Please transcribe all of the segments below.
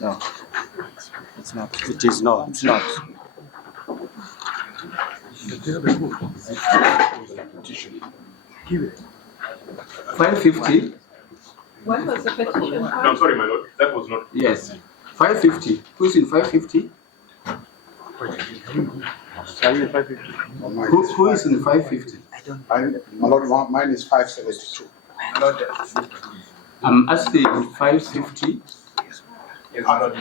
No, it's not. It is not. It's not. $550. When was the petition? No, sorry, my lord. That was not. Yes. 550. Who's in 550? Who is in 550? My lord, mine is 572. I'm asking 550. Yes, my lord.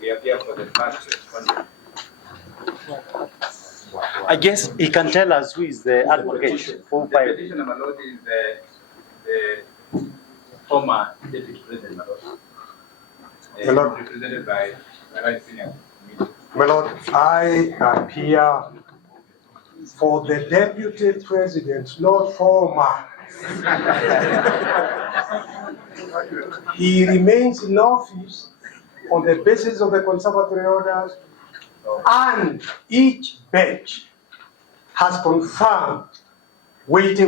We appear for the first respondent. I guess he can tell us who is the advocate. The petitioner, my lord, is the former deputy president, my lord. My lord. Represented by my right senior. My lord, I appear for the deputy president, not former. He remains in office on the basis of the conservatory orders, and each bench has confirmed weighty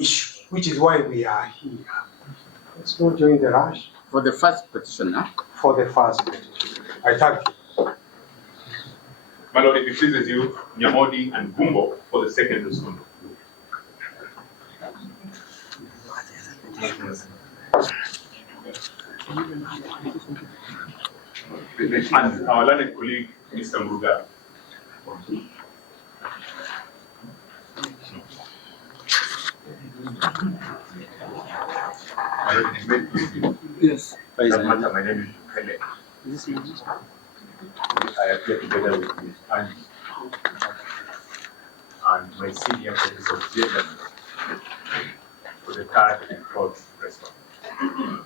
issue, which is why we are here. Let's not join the rush. For the first petitioner. For the first petition. I thank you. My lord, if it pleases you, Nyamodi and Gumbo for the second respondent. And our learned colleague, Mr. Muruga. Yes. My name is Pele. I appear together with Ms. Angie and my senior Professor Ojienda for the third and fourth respondent.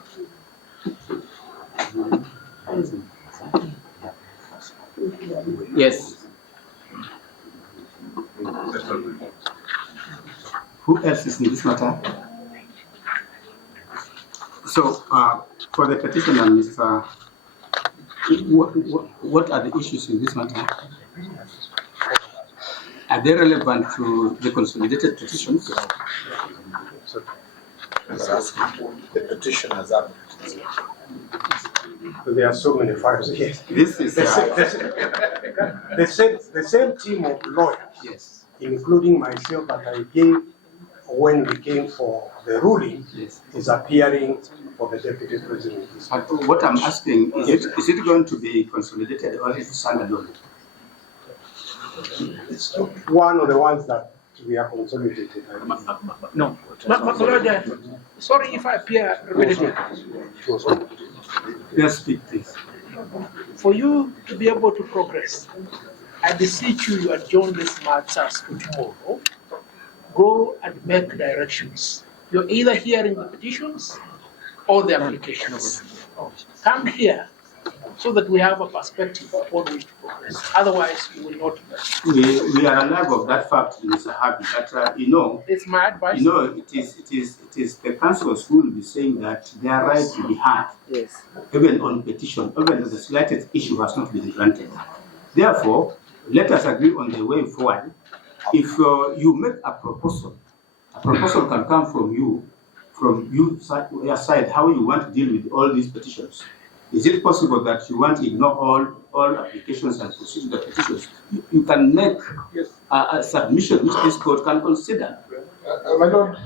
Yes. That's all. Who else is in this matter? So, for the petitioner, Mr. What are the issues in this matter? Are they relevant to the consolidated petitions? The petitioners are. There are so many files. Yes. This is The same team of lawyers, yes, including myself, that I gave when we came for the ruling, yes, is appearing for the deputy president. But what I'm asking is it going to be consolidated or is it standalone? It's one of the ones that we are consolidated. No. My lord, sorry if I appear repetitive. Yes, speak, please. For you to be able to progress, I beseech you adjourn this matters for tomorrow. Go and make directions. You're either hearing the petitions or the applications. Come here so that we have a perspective upon which to progress. Otherwise, you will not. We are alive of that fact, Mr. Harvey, but It's my advice. it is the councils who will be saying that their right to be heard, Yes. even on petition, even if the slightest issue has not been granted. Therefore, let us agree on the way forward. If you make a proposal can come from you your side, how you want to deal with all these petitions. Is it possible that you want to ignore all applications and proceed the petitions? You can make a submission which this court can consider. My Lord,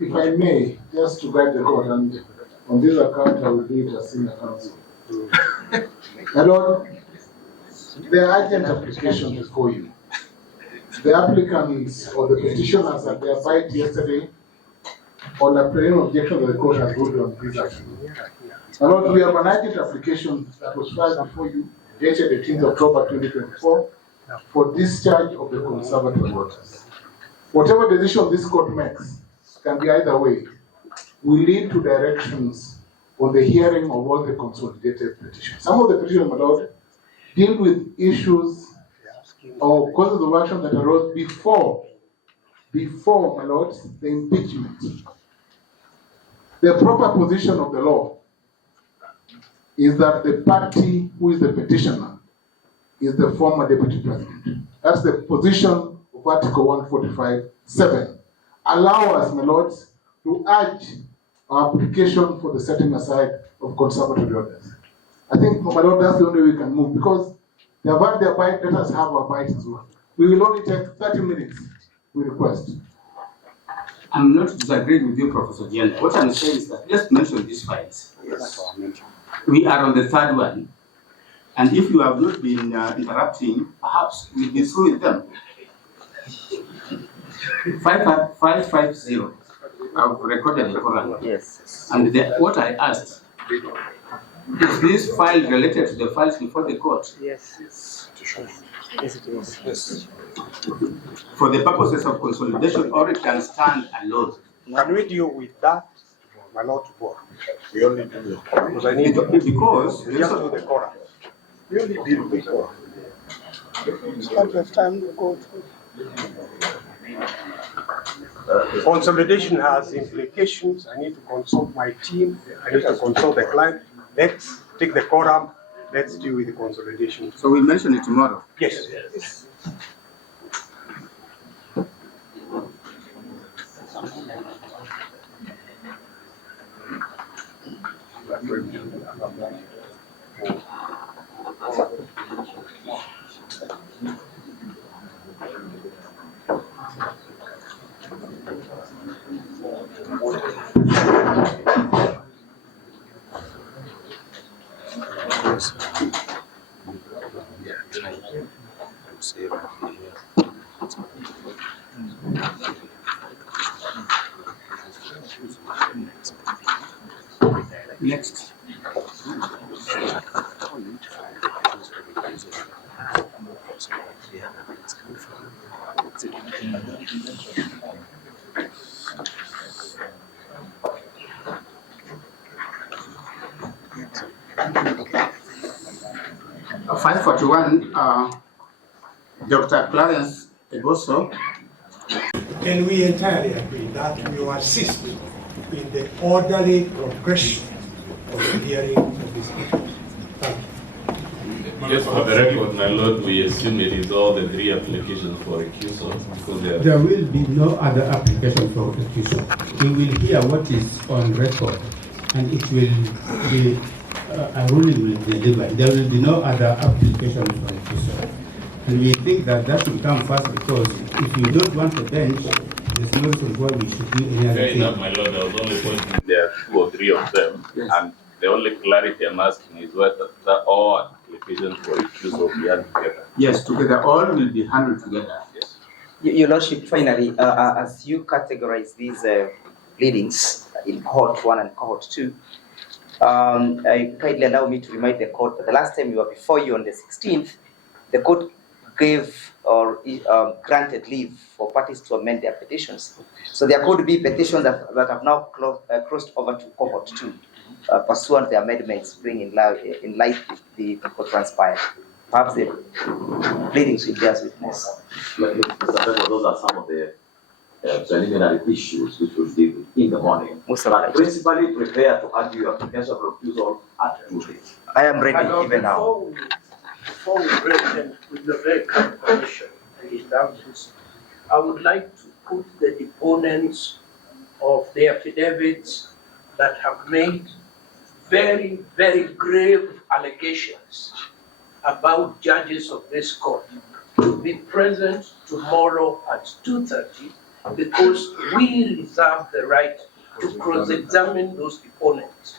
if I may, just to guide the court, and on this account I will do it as senior counsel. My Lord, the urgent application before you. The applicants or the petitioners at their bite yesterday on a plain objection that the court has ruled on this action. My Lord, we have an urgent application that was filed before you, dated 18th October 2024, for discharge of the conservatory orders. Whatever decision this court makes can be either way. We lead to directions on the hearing of all the consolidated petitions. Some of the petitions, my Lord, deal with issues or causes of action that arose before, my Lord, the impeachment. The proper position of the law is that the party who is the petitioner is the former deputy president. That's the position of Article 145(7). Allow us, my lords, to urge our application for the setting aside of conservatory orders. I think, my Lord, that's the only way we can move, because they have had their bite, let us have our bite as well. We will only take 30 minutes, we request. I'm not disagreeing with you, Professor Ojienda. What I'm saying is that let's mention these files. Yes. We are on the third one, and if you have not been interrupting, perhaps we'll be through with them. 550. I've recorded the program. Yes. And what I asked, is this file related to the files before the court? Yes. Yes, it is. Yes. For the purposes of consolidation, or it can stand alone. Can we deal with that? My Lord, to board. We only do the quorum. Because I need to Because we just do the quorum. We only deal with the quorum. Consolidation has implications. I need to consult my team. I need to consult the client. Let's take the quorum. Let's deal with the consolidation. So we'll mention it tomorrow. Yes. Next. Uh, 541, Dr. Clarence Eboso. Can we entirely agree that we will assist in the orderly progression of the hearing of this case? Thank you. Just for the record, my Lord, we assume it is all the three applications for recusal because they are. There will be no other application for recusal. We will hear what is on record, and it will be a ruling will be delivered. There will be no other application for recusal. And we think that that should come first, because if you don't want a bench, there's no reason why we should do any other Fair thing. enough, my Lord. I was only pointing there are 2 or 3 of them, Yes. and the only clarity I'm asking is whether all applications for recusal will be handled together. Yes, together, all will be handled together. Yes. Your Lordship, finally, as you categorize these pleadings in cohort 1 and cohort 2, kindly allow me to remind the court that the last time we were before you on the 16th, the court gave or granted leave for parties to amend their petitions. So there could be petitions that have now crossed over to cohort 2, pursuant to the amendments bring in light the transpired. Perhaps the pleadings will bear witness. Mr. President, those are some of the preliminary issues which we'll deal with in the morning. But principally prepare to argue your potential refusal at 2 days. I am ready even now. Before we break them with the very kind permission and indulgence, I would like to put the deponents of the affidavits that have made very, very grave allegations about judges of this court to be present tomorrow at 2:30, because we reserve the right to cross-examine those deponents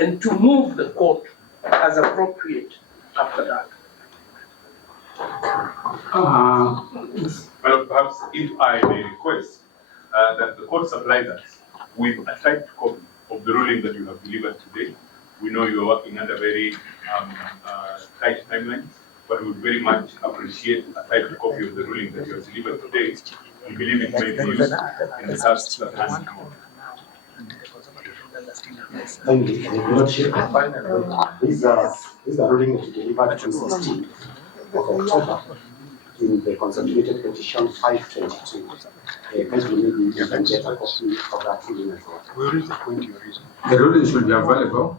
and to move the court as appropriate after that. Well, perhaps if I may request that the court supplies us with a typed copy of the ruling that you have delivered today. We know you are working under very tight timelines, but we would very much appreciate a typed copy of the ruling that you have delivered today. We believe it may be used in the tasks that hand. Finally, Your Lordship, these are ruling that you delivered on 16th of October in the consolidated petition 522. Kindly maybe you can get a copy of that ruling as well. Where is the point you're raising? The ruling should be available.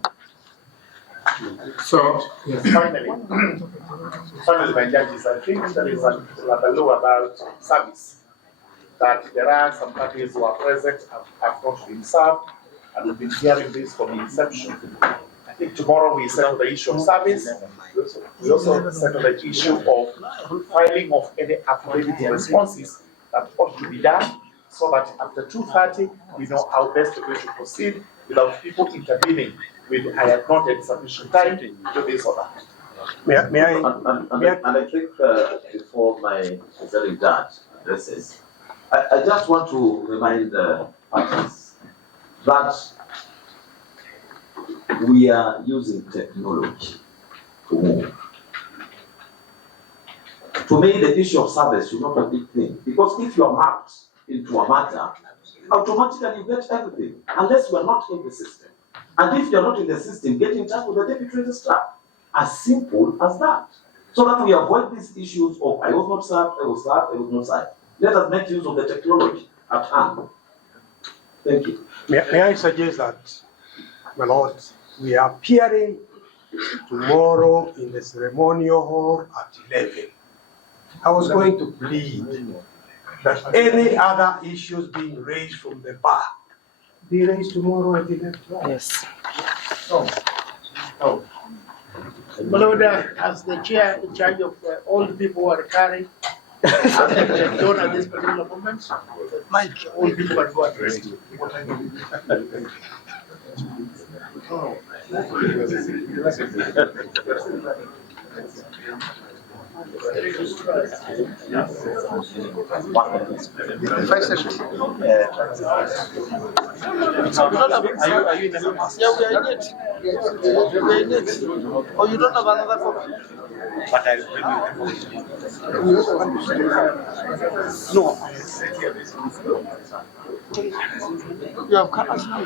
So, yes. Finally, my judges, I think there is a law about service, that there are some parties who are present and have not been served, and we've been hearing this from the inception. I think tomorrow we settle the issue of service. We also settle the issue of filing of any affidavit responses that ought to be done, so that after 2:30 we know how best we're going to proceed without people intervening with "I have not had sufficient time to do this or that." And I think before my presiding judge addresses, I just want to remind the parties that we are using technology to move. To me, the issue of service is not a big thing, because if you are mapped into a matter, automatically you get everything, unless you are not in the system. And if you are not in the system, get in touch with the deputy registrar. As simple as that. So that we avoid these issues of "I was not served, I was served, I was not served." Let us make use of the technology at hand. Thank you. May I suggest that, my Lord, we are appearing tomorrow in the ceremonial hall at 11. I was going to plead that any other issues being raised from the bar be raised tomorrow at 11. Yes. My Lord, as the chair in charge of all the people who are retiring, John at this particular moment, all people are going to rest. Are you in the mask? Yeah, we are in it. We are in it. Oh, you don't have another copy? But I'll bring you the No. You have colors now.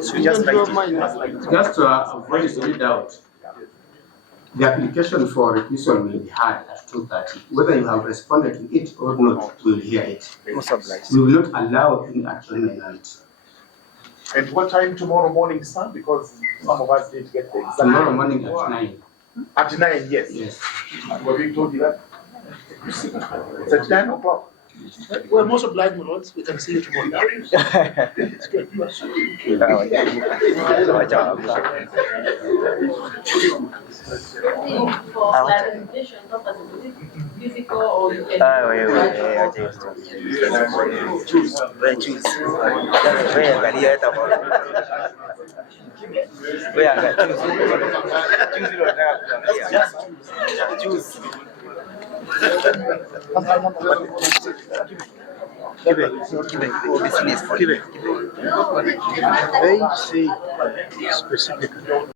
So you just Just to avoid any doubt, the application for recusal will be heard at 2:30. Whether you have responded to it or not, we will hear it. We will not allow any adjournment. And what time tomorrow morning, sir? Because some of us didn't get the exact Tomorrow morning at 9. At 9, yes. Yes. Were we told you that? It's at 9 o'clock. We're most obliged, my lords. We can see you tomorrow. It's good. For clarification, not as physical or you can. Choose. They say specifically.